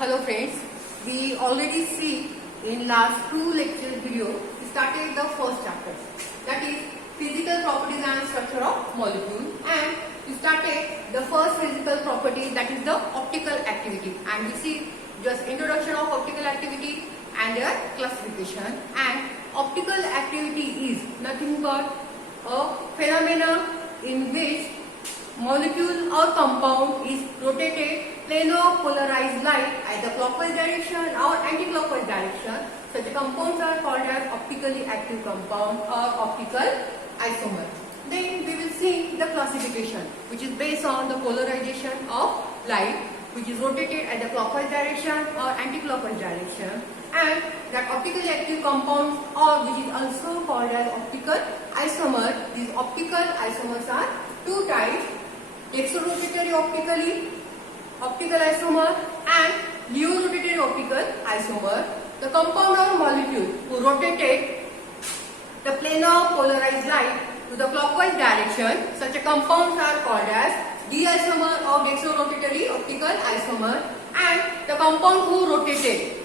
Hello friends, we already see in last two lecture video, we started the first chapter, that is physical properties and structure of molecule, and we started the first physical property, that is the optical activity, and we see just introduction of optical activity and their classification. And optical activity is nothing but a phenomena in which molecule or compound is rotated plano polarized light either clockwise direction or anti-clockwise direction. Such compounds are called as optically active compound or optical isomer. Then we will see the classification, which is based on the polarization of light, which is rotated either clockwise direction or anti-clockwise direction, and that optically active compounds, or which is also called as optical isomer. These optical isomers are two types: exorotatory optical isomer and leorotatory optical isomer. The compound or molecule who rotated the plano polarized light to the clockwise direction, such a compounds are called as d-isomer or exorotatory optical isomer, and the compound who rotated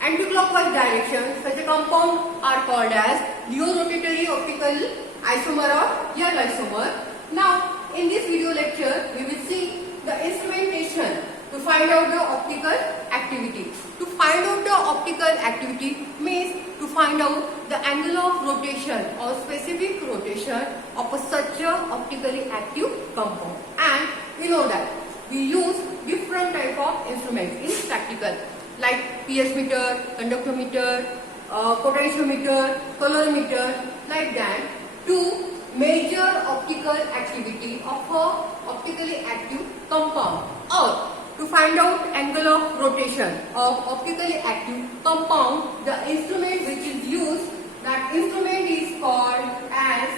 anti-clockwise direction, such a compound are called as leorotatory optical isomer or L-isomer. Now, in this video lecture, we will see the instrumentation to find out the optical activity. To find out the optical activity means to find out the angle of rotation or specific rotation of such a optically active compound. And we know that we use different type of instruments in practical, like pH meter, conductometer, potentiometer, colorimeter, like that, to measure optical activity of a optically active compound, or to find out angle of rotation of optically active compound. The instrument which is used, that instrument is called as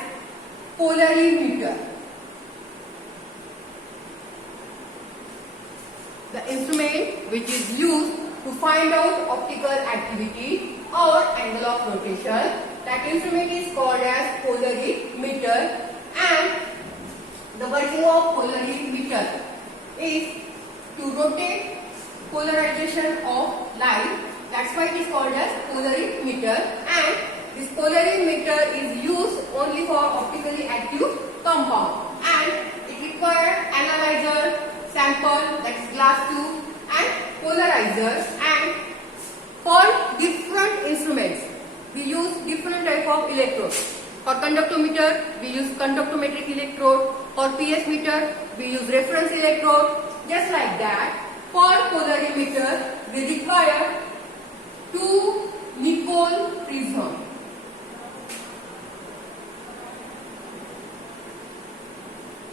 polarimeter. The instrument which is used to find out optical activity or angle of rotation, that instrument is called as polarimeter. And the working of polarimeter is to rotate polarization of light. That's why it is called as polarimeter. And this polarimeter is used only for optically active compound, and it requires analyzer, sample, that is glass tube, and polarizer. And for different instruments, we use different type of electrodes. For conductometer, we use conductometric electrode. For pH meter, we use reference electrode. Just like that, for polarimeter, we require two Nicol prism.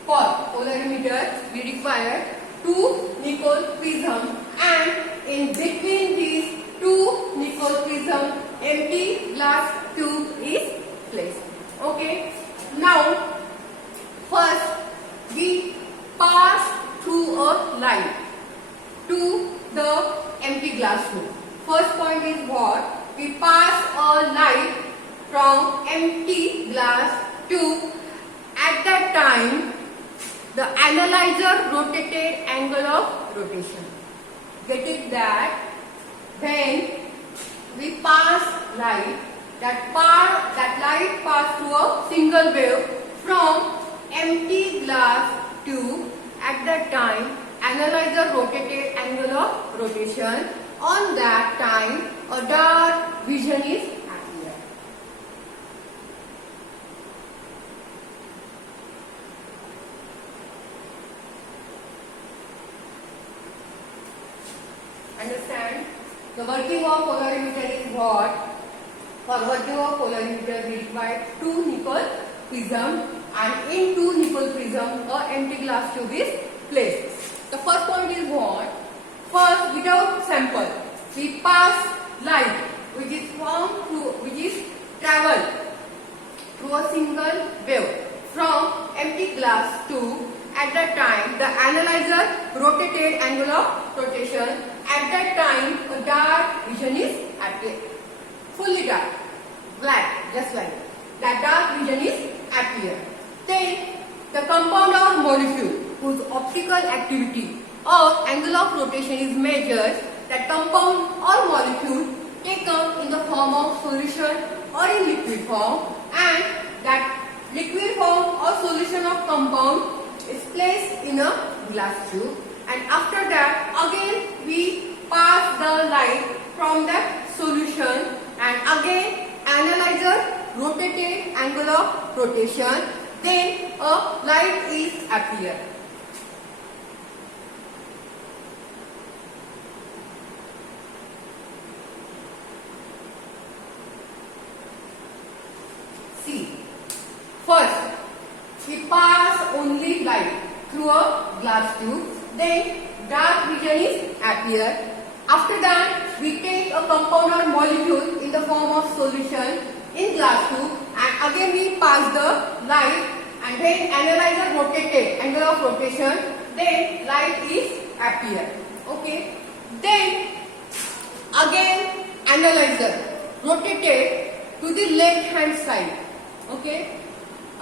For polarimeter, we require two Nicol prism, and in between these two Nicol prism, empty glass tube is placed. Okay. Now, first we pass through a light to the empty glass tube. First point is what? We pass a light from empty glass tube. At that time, the analyzer rotated angle of rotation. Get it that? Then we pass light. That light pass through a single wave from empty glass tube. At that time, analyzer rotated angle of rotation. On that time, a dark vision is appear. Understand? The working of polarimeter is what? For working of polarimeter, we require two Nicol prism, and in two Nicol prism, a empty glass tube is placed. The first point is what? First, without sample, we pass light, which is travel through a single wave from empty glass tube. At that time, the analyzer rotated angle of rotation. At that time, a dark vision is appear. Fully dark, black, just like that dark vision is appear. Then the compound or molecule whose optical activity or angle of rotation is measured that compound or molecule taken in the form of solution or in liquid form, and that liquid form or solution of compound is placed in a glass tube, and after that again we pass the light from that solution, and again analyzer rotated angle of rotation, then a light is appear. See, first we pass only light through a glass tube, then dark region is appear. After that we take a compound or molecule in the form of solution in glass tube, and again we pass the light, and then analyzer rotated angle of rotation, then light is appear. Okay, then again analyzer rotated to the left hand side. Okay,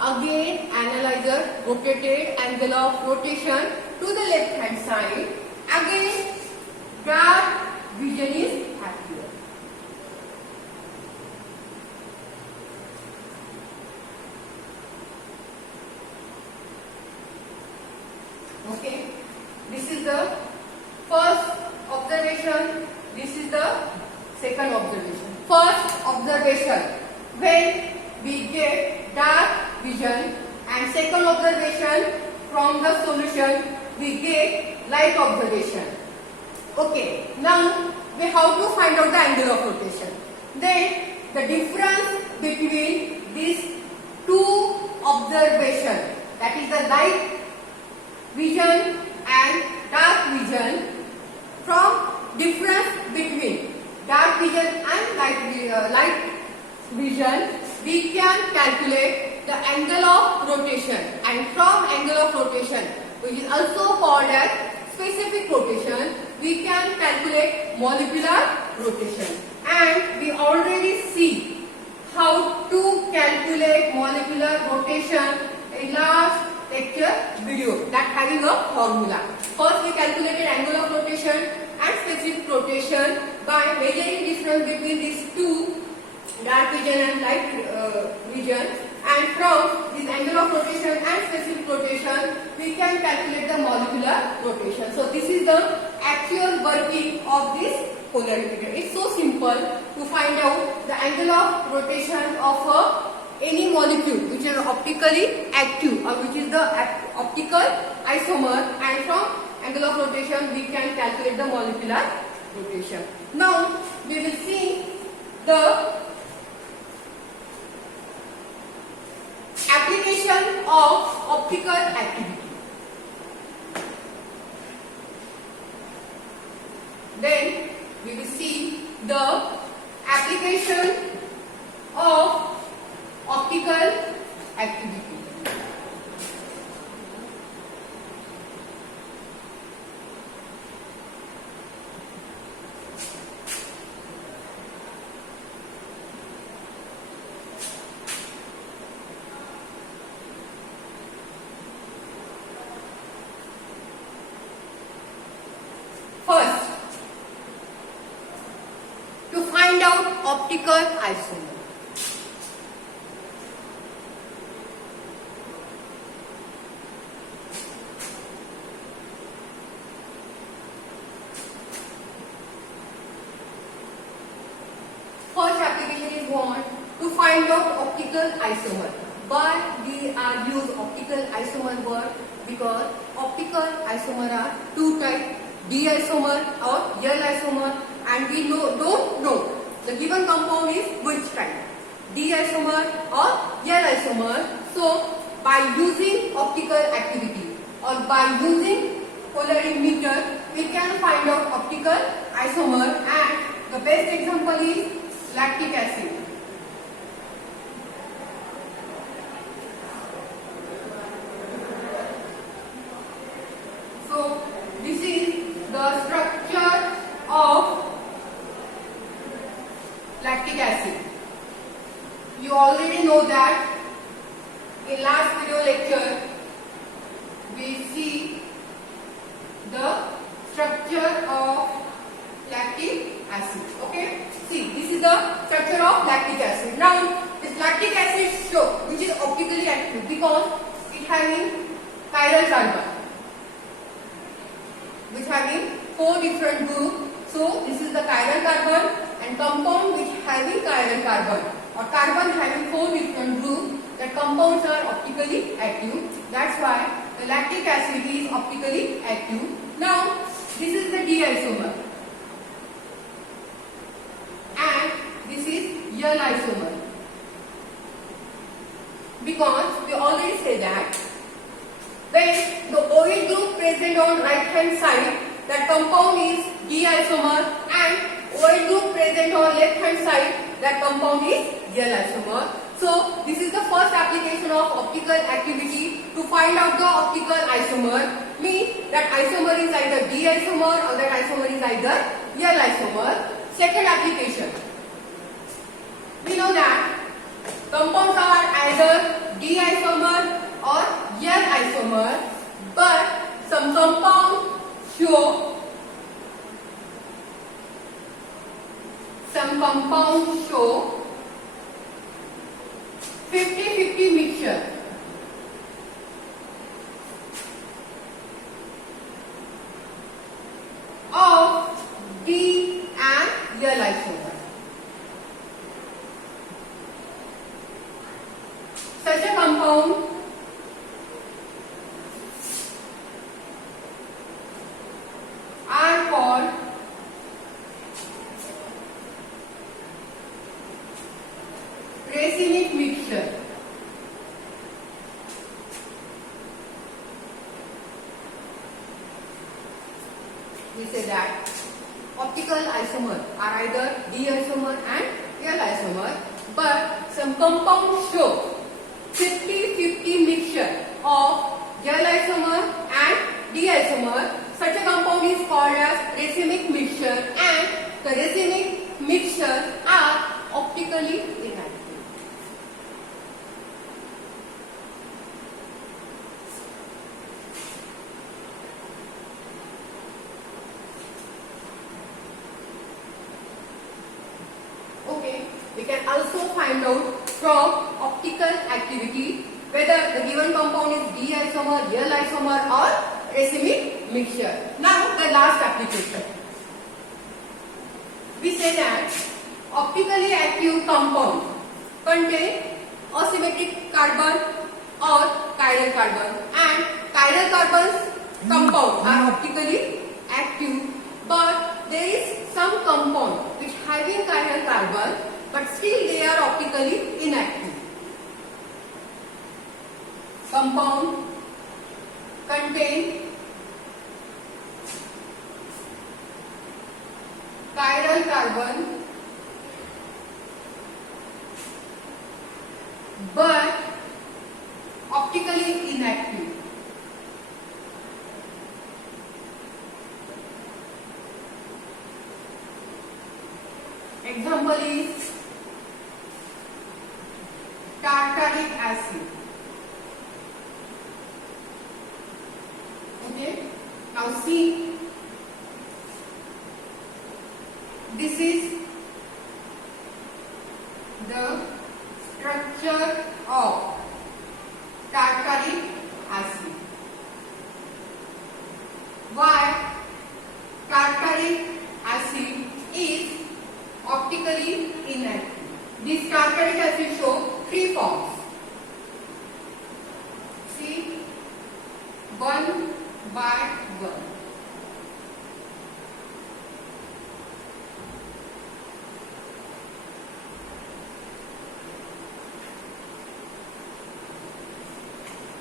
again analyzer rotated angle of rotation to the left hand side, again dark vision is appear. Okay, this is the first observation, this is the second observation. First observation, when we get dark vision, and second observation, from the solution we get light observation. Okay, now we have to find out the angle of rotation. Then the difference between these two observations, that is the light vision and dark vision, from difference between dark vision and light vision, we can calculate the angle of rotation, and from angle of rotation, which is also called as specific rotation, we can calculate molecular rotation. And we already see how to calculate molecular rotation in last lecture video, that having a formula. First we calculated angle of rotation and specific rotation by measuring difference between these two, dark vision and light vision, and from this angle of rotation and specific rotation we can calculate the molecular rotation. So this is the actual working of this polarimeter. It's so simple to find out the angle of rotation of any molecule which is optically active, or which is the optical isomer, and from angle of rotation we can calculate the molecular rotation. Now we will see the application of optical activity. Then we will see the application of optical activity. First, to find out optical isomer. First application is one, to find out optical isomer. Why we are use optical isomer word? Because optical isomer are two types, D isomer or L isomer, and we don't know the given compound is which type, D isomer or L isomer. So by using optical activity or by using polarimeter we can find out optical isomer, and the best example is lactic acid. So this is the structure of lactic acid. You already know that in last video lecture we see the structure of lactic acid. Okay. See, this is the structure of lactic acid. Now, this lactic acid show which is optically active because it having chiral carbon, which having 4 different groups. So, this is the chiral carbon and compound which having chiral carbon or carbon having 4 different groups. The compounds are optically active. That's why the lactic acid is optically active. Now, this is the D isomer and this is L isomer, because we already say that when the OH group present on right hand side, that compound is D isomer, and OH group present on left hand side, that compound is L isomer. So, this is the first application of optical activity to find out the optical isomer. Means that isomer is either D isomer or that isomer is either L isomer. Second application, we know that compounds are either D isomer or L isomer, but some compounds show 50-50 mixture of D and L isomer. Such a compound are called racemic mixture. We say that optical isomer are either D isomer and L isomer, but some compounds show 50-50 mixture of L isomer and D isomer. Such a compound is called as racemic mixture, and the racemic mixtures are optically inactive. Okay, we can also find out from optical activity whether the given compound is D isomer, L isomer or racemic mixture. Now the last application. We say that optically active compound contain asymmetric carbon or chiral carbon, and chiral carbons compound are optically active, but there is some compound which having chiral carbon but still they are optically inactive. Compound contain chiral carbon but optically inactive. Example is tartaric acid. Okay, now see, this is the structure of tartaric acid. Why tartaric acid is optically inactive? This tartaric acid shows 3 forms. See, 1 by 1.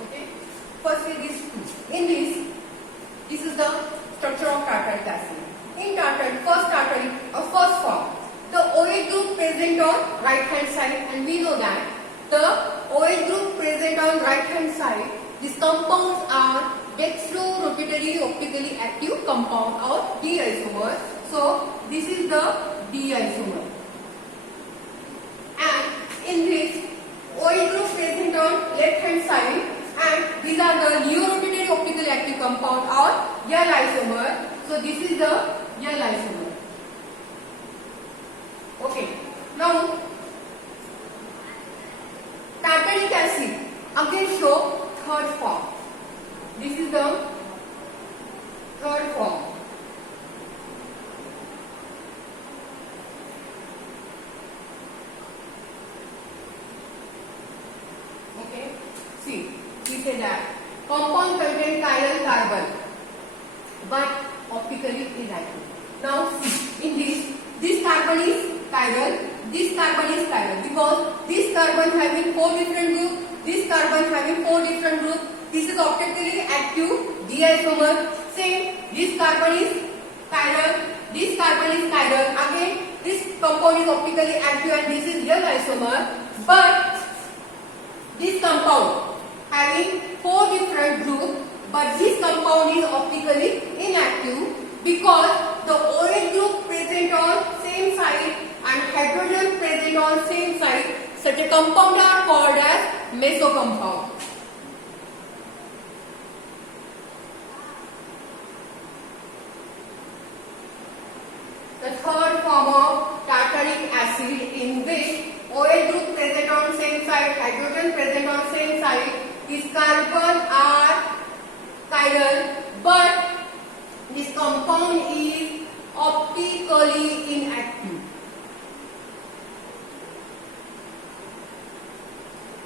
Okay, firstly these two. In this is the structure of tartaric acid. In first form, the OH group present on right hand side, and we know that the OH group present on right hand side, these compounds are dextrorotatory optically active compound or D isomer. So this is the D isomer, and in this OH group present on left hand side, and these are the neorotatory optically active compound or L isomer. So this is the L isomer. Okay. Now, tartaric acid again show third form. This is the third form. Okay. See, we say that compound contain chiral carbon, but optically inactive. Now see, in this carbon is chiral, this carbon is chiral, because this carbon having 4 different groups, this carbon having 4 different groups. This is optically active, D isomer. Same, this carbon is chiral, this carbon is chiral. Again, this compound is optically active and this is L isomer. But this compound having 4 different groups, but this compound is optically inactive because the OH group present on same side and hydrogen present on same side. Such a compound are called as mesocompound. The third form of tartaric acid, in which OH group present on same side, hydrogen present on same side, is carbon are chiral, but this compound is optically inactive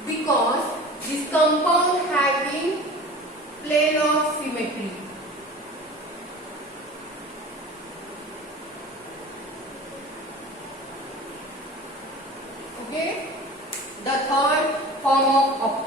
because this compound having plane of symmetry. Okay, the third form of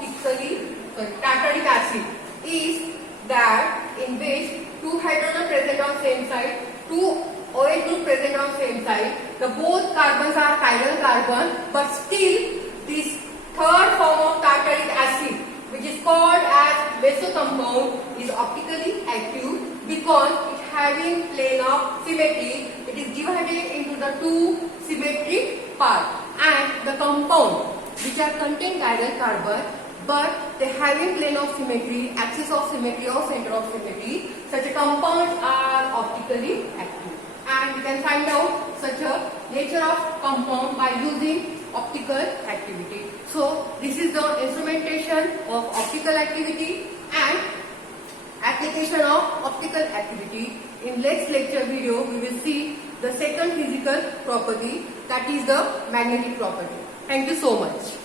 tartaric acid is that in which 2 hydrogen present on same side, 2 OH group present on same side. The both carbons are chiral carbon, but still this third form of tartaric acid, which is called as mesocompound, is optically active because it having plane of symmetry. It is divided into the 2 symmetric parts, and the compound which are contain chiral carbon, but they having plane of symmetry, axis of symmetry or center of symmetry. Such compounds are optically active, and we can find out such a nature of compound by using optical activity. So this is the instrumentation of optical activity and application of optical activity. In next lecture video, we will see the second physical property, that is the magnetic property. Thank you so much.